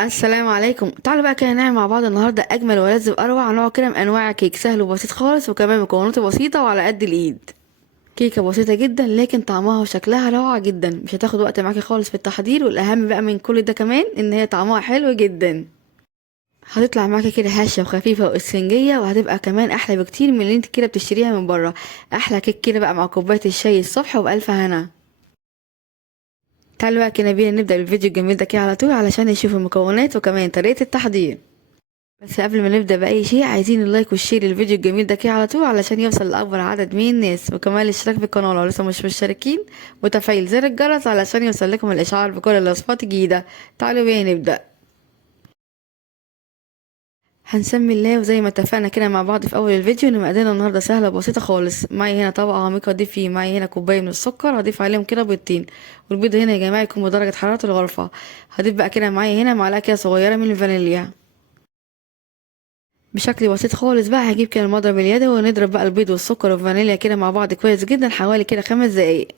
السلام عليكم. تعالوا بقى كده نعمل مع بعض النهارده اجمل ولذ واروع نوع كده من انواع كيك، سهل وبسيط خالص وكمان مكوناته بسيطه وعلى قد الايد. كيكه بسيطه جدا لكن طعمها وشكلها روعه جدا، مش هتاخد وقت معاكي خالص في التحضير، والاهم بقى من كل ده كمان ان هي طعمها حلو جدا. هتطلع معاكي كده هشه وخفيفه واسفنجيه، وهتبقى كمان احلى بكتير من اللي انت كده بتشتريها من بره. احلى كيك كده بقى مع كوبايه الشاي الصبح وبالف هنا. تعالوا بقى كده بينا نبدا بالفيديو الجميل ده كده على طول علشان نشوف المكونات وكمان طريقه التحضير. بس قبل ما نبدأ بأي شيء عايزين اللايك والشير للفيديو الجميل ده كده على طول علشان يوصل لأكبر عدد من الناس، وكمان الاشتراك في القناة لو لسه مش مشتركين، وتفعيل زر الجرس علشان يوصل لكم الإشعار بكل الوصفات الجديدة. تعالوا بينا نبدأ. هنسمي الله، وزي ما اتفقنا كده مع بعض في أول الفيديو إن مقاديرنا النهاردة سهلة وبسيطة خالص. معايا هنا طبقة عميقة أضيف فيه، معايا هنا كوباية من السكر هضيف عليهم كده بيضتين، والبيض هنا يا جماعة يكون بدرجة حرارة الغرفة. هضيف بقى كده معايا هنا معلقة كده صغيرة من الفانيليا. بشكل بسيط خالص بقى هجيب كده المضرب اليدوي ونضرب بقى البيض والسكر والفانيليا كده مع بعض كويس جدا حوالي كده 5 دقايق.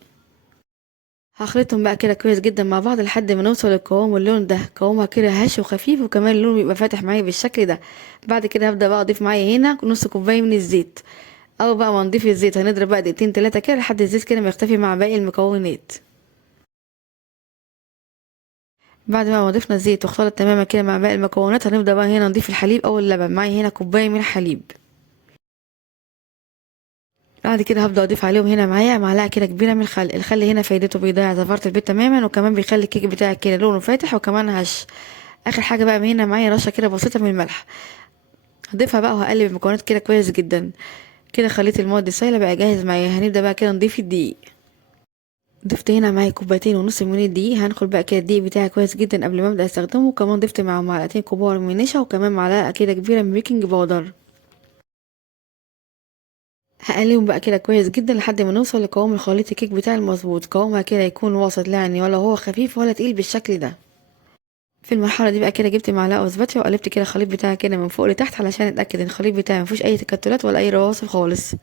هخلطهم بقى كده كويس جدا مع بعض لحد ما نوصل للقوام واللون ده، قوامها كده هش وخفيف وكمان اللون بيبقى فاتح معايا بالشكل ده. بعد كده هبدأ بقى اضيف معايا هنا نص كوباية من الزيت. او بقى ما نضيف الزيت هنضرب بقى دقيقتين 3 كده لحد الزيت كده ما يختفي مع باقي المكونات. بعد ما ضفنا الزيت واختلط تماما كده مع باقي المكونات هنبدأ بقى هنا نضيف الحليب او اللبن. معايا هنا كوباية من الحليب. بعد كده هبدأ اضيف عليهم هنا معايا معلقة كده كبيرة من الخل. الخل هنا فايدته بيضيع زفارة البيض تماما، وكمان بيخلي الكيك بتاعك كده لونه فاتح وكمان هش. اخر حاجة بقى هنا معايا رشة كده بسيطة من الملح. هضيفها بقى وهقلب المكونات كده كويس جدا. كده خليت المواد السايلة بقى جاهز معايا. هنبدأ بقى كده نضيف الدقيق. ضفت هنا معايا كوبايتين ونص من الدقيق. هندخل بقى كده الدقيق بتاعي كويس جدا قبل ما ابدا استخدمه، وكمان ضفت معاه معلقتين كبار من النشا وكمان معلقة كده كبيرة من بيكنج باودر. هقلبهم بقى كده كويس جدا لحد ما نوصل لقوام الخليط الكيك بتاعي المظبوط. قوامها كده يكون وسط، يعني ولا هو خفيف ولا تقيل بالشكل ده. في المرحله دي بقى كده جبت معلقه وزبادي وقلبت كده الخليط بتاعي كده من فوق لتحت علشان اتاكد ان الخليط بتاعي مفيهوش اي تكتلات ولا اي رواسب خالص.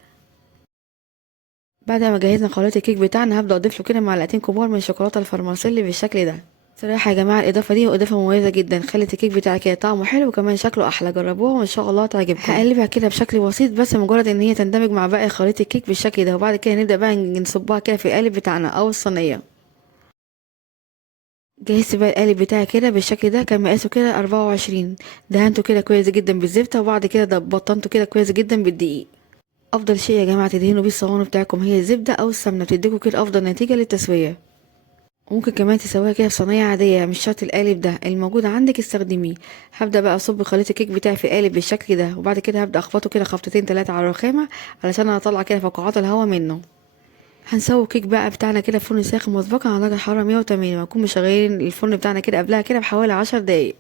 بعد ما جهزنا خليط الكيك بتاعنا هبدا اضيف له كده معلقتين كبار من الشوكولاته الفرماسيلي بالشكل ده. صراحه يا جماعه الاضافه دي اضافه مميزه جدا، خلت الكيك بتاعي كده طعمه حلو وكمان شكله احلى. جربوها وان شاء الله تعجبكم. هقلبها كده بشكل بسيط بس مجرد ان هي تندمج مع باقي خليط الكيك بالشكل ده، وبعد كده نبدا بقى نصبها كده في القالب بتاعنا او الصينيه. جهزت بقى القالب بتاعي كده بالشكل ده، كان مقاسه كده 24. دهنته كده كويس جدا بالزبده، وبعد كده بطنته كده كويس جدا بالدقيق. افضل شيء يا جماعه تدهنوا بيه الصواني بتاعكم هي الزبده او السمنه، بتديكوا كده افضل نتيجه للتسويه. ممكن كمان تسويها كده في صينيه عاديه، مش شرط القالب ده، الموجود عندك استخدميه. هبدا بقى اصب خليط الكيك بتاعي في قالب بالشكل ده، وبعد كده هبدا اخبطه كده خبطتين 3 على الرخامه علشان اطلع كده فقاعات الهواء منه. هنسوي الكيك بقى بتاعنا كده في فرن ساخن مسبقا على درجه حراره 180، ونكون مشغلين الفرن بتاعنا كده قبلها كده بحوالي 10 دقايق.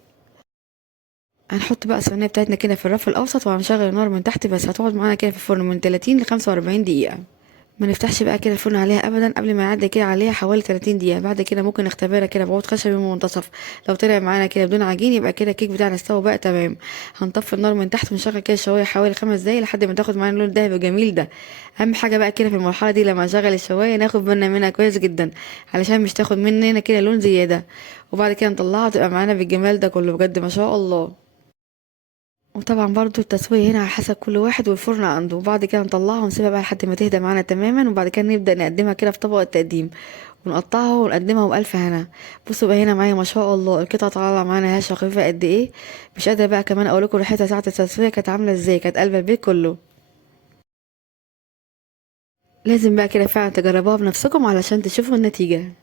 هنحط بقى الصينيه بتاعتنا كده في الرف الاوسط وهنشغل النار من تحت، بس هتقعد معانا كده في الفرن من 30 ل 45 دقيقه. ما نفتحش بقى كده الفرن عليها ابدا قبل ما يعدي كده عليها حوالي 30 دقيقه. بعد كده ممكن نختبرها كده بعود خشبي من منتصف. لو طلع معانا كده بدون عجين يبقى كده الكيك بتاعنا استوى بقى تمام. هنطفي النار من تحت ونشغل كده الشوايه حوالي 5 دقايق لحد ما تاخد معانا اللون الدهبي الجميل ده. اهم حاجه بقى كده في المرحله دي لما نشغل الشوايه ناخد بالنا منها كويس جدا علشان مش تاخد مننا كده لون زياده، وبعد كده نطلعها تبقى معانا بالجمال ده كله بجد ما شاء الله. وطبعا برضو التسوية هنا على حسب كل واحد والفرن عنده. وبعد كده نطلعها ونسيبها بقى لحد ما تهدى معانا تماما، وبعد كده نبدأ نقدمها كده في طبق التقديم ونقطعها ونقدمها بألف هنا. بصوا بقى هنا معايا ما شاء الله القطعة طالعة معانا هشة خفيفة قد ايه. مش قادرة بقى كمان اقول لكم ريحتها ساعة التسوية كانت عاملة ازاي، كانت قلب البيت كله. لازم بقى كده فعلا تجربوها بنفسكم علشان تشوفوا النتيجة.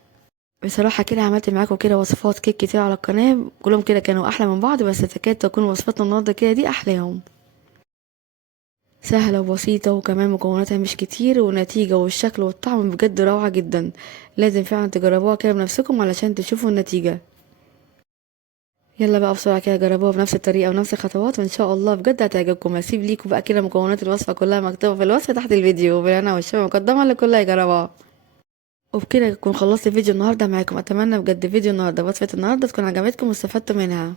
بصراحة كده عملت معاكم كده وصفات كيك كتير على القناة، كلهم كده كانوا احلى من بعض، بس تكاد تكون وصفتنا النهاردة كده دي احلاهم. سهلة وبسيطة وكمان مكوناتها مش كتير، والنتيجة والشكل والطعم بجد روعة جدا. لازم فعلا تجربوها كده بنفسكم علشان تشوفوا النتيجة. يلا بقى بسرعة كده جربوها بنفس الطريقة ونفس الخطوات وان شاء الله بجد هتعجبكم. هسيب ليكم بقى كده مكونات الوصفة كلها مكتوبة في الوصف تحت الفيديو، وبالهنا والشفا مقدمة لكل يجربها. وبكده اكون خلصت الفيديو النهاردة معاكم. اتمنى بجد فيديو النهاردة وصفة النهاردة تكون عجبتكم واستفدتوا منها.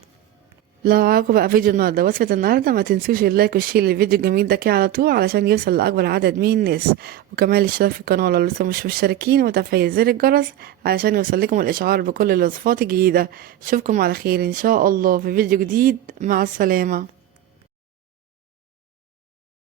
لو عجبكم بقى فيديو النهارده وصفة النهارده، ما تنسوش اللايك والشير للفيديو الجميل ده كده على طول علشان يوصل لأكبر عدد من الناس، وكمان الاشتراك في القناة لو لسه مش مشتركين، وتفعيل زر الجرس علشان يوصل لكم الإشعار بكل الوصفات الجديدة. اشوفكم على خير إن شاء الله في فيديو جديد، مع السلامة.